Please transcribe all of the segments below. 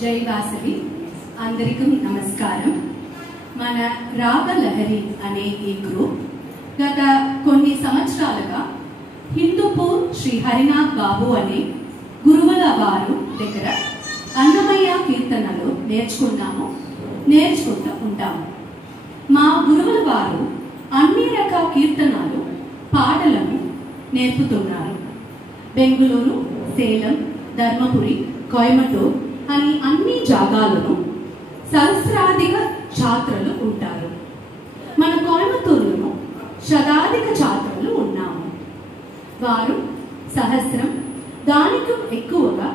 జై వాసవి అందరికీ నమస్కారం. మన రాగలహరి అనే ఈ గ్రూప్ గత కొన్ని సంవత్సరాలుగా హిందూపూర్ శ్రీ హరినాథ్ బాబు అనే గురువుల వారు దగ్గర అన్నమయ్య కీర్తనలు నేర్చుకుంటూ ఉంటాము. మా గురువుల వారు అన్ని రకాల కీర్తనలు పాటలను నేర్పుతున్నారు. బెంగుళూరు, సేలం, ధర్మపురి, కోయంబత్తూర్ అని అన్ని జాగాలను సహస్రాధిక ఛాత్రులు ఉంటారు. మన కోయంబత్తూరులో శతాధిక ఛాత్రులు ఉన్నాము. వారు సహస్రం దానికి ఎక్కువగా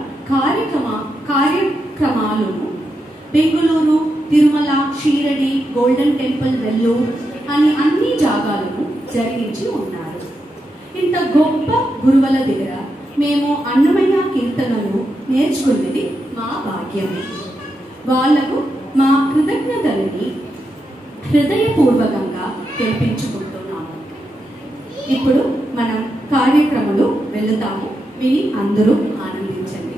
కార్యక్రమాలను బెంగుళూరు, తిరుమల, షీరడి, గోల్డెన్ టెంపుల్, వెల్లూరు అని అన్ని జాగాలను జరిగించి ఉన్నారు. ఇంత గొప్ప గురువుల దగ్గర మేము అన్నమయ్య కీర్తనలు నేర్చుకున్నది మా భాగ్యమే. వాళ్లకు మా కృతజ్ఞతలని హృదయపూర్వకంగా తెలిపించుకుంటున్నాము. ఇప్పుడు మనం కార్యక్రమాలు వెళుతాము. విని అందరూ ఆనందించండి.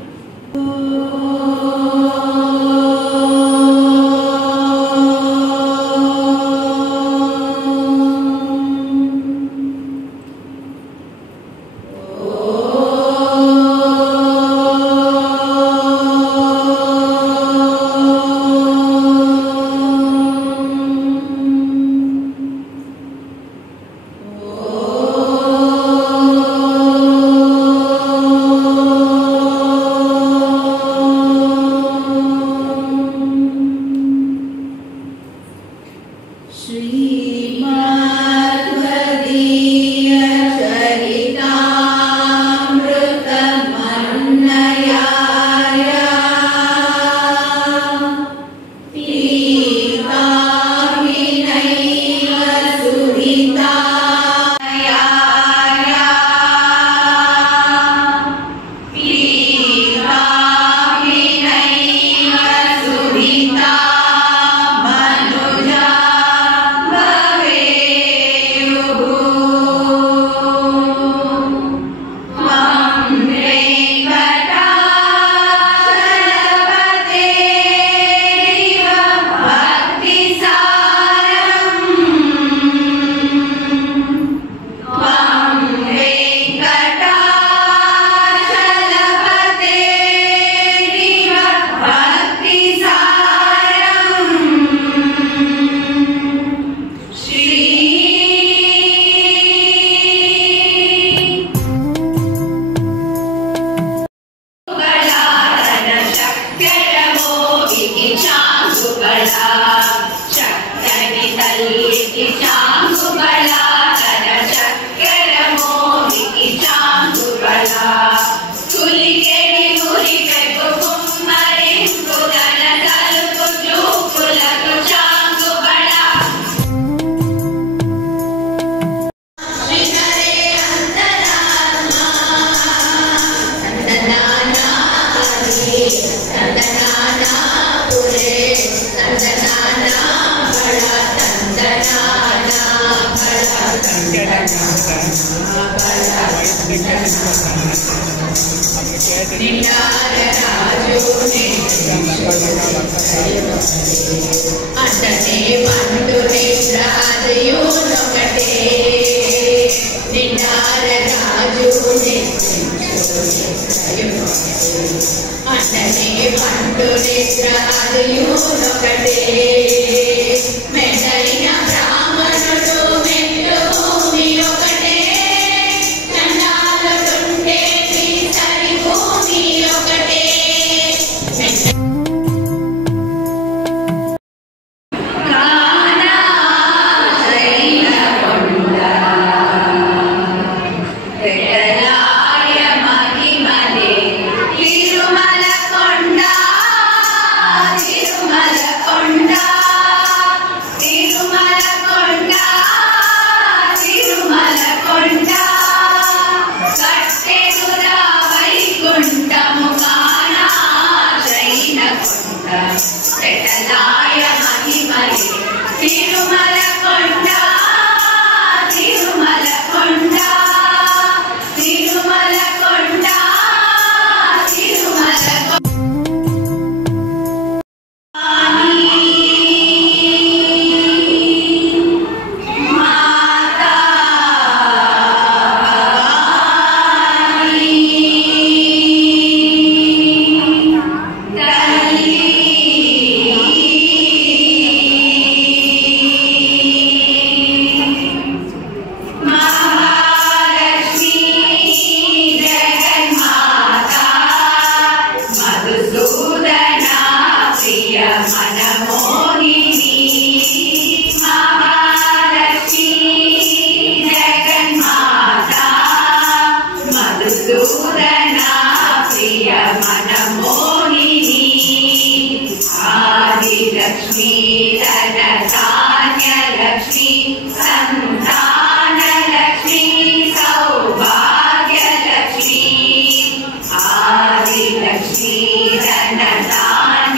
धनधान्यलक्ष्मी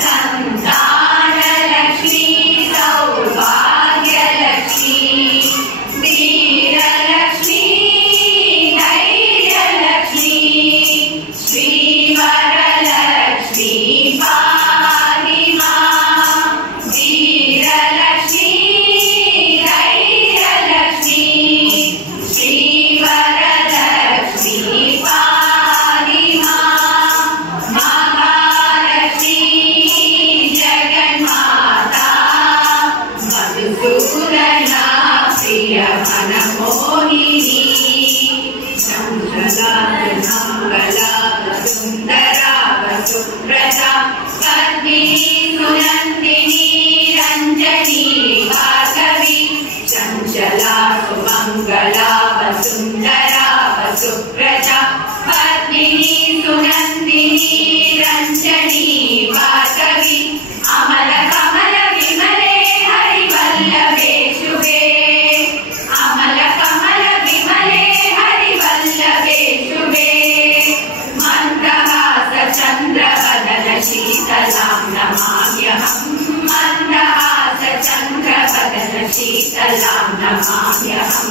संतानलक्ष्मी सौभाग्यलक्ष्मी वीरलक्ष्मी धैर्यलक्ष्मी श्रीवरलक्ष्मी पाहि मां वीरलक्ष्मी धैर्यलक्ष्मी श्रीवरलक्ष्मी पाहि मां महालक्ष्मी जगन्माता मधुसूदना प्रिय मनमोहिनी चंद्रला सुंदरा सुप्रजा पद्मिनी सुनंदिनी रंजनी भार्गवी चंचला सुमंगला वसुंधरा वसुप्रजा पद्मिनी सुनंदिनी रंजनी भार्गवी अमल कमल विमले हरिवल्लभे शुभे अमल कमल विमले हरिवल्लभे शुभे मन्दहास चन्द्रवदन शीतलां नमाम्यहं मन्दहास चन्द्रवदन शीतलां नमाम्यहं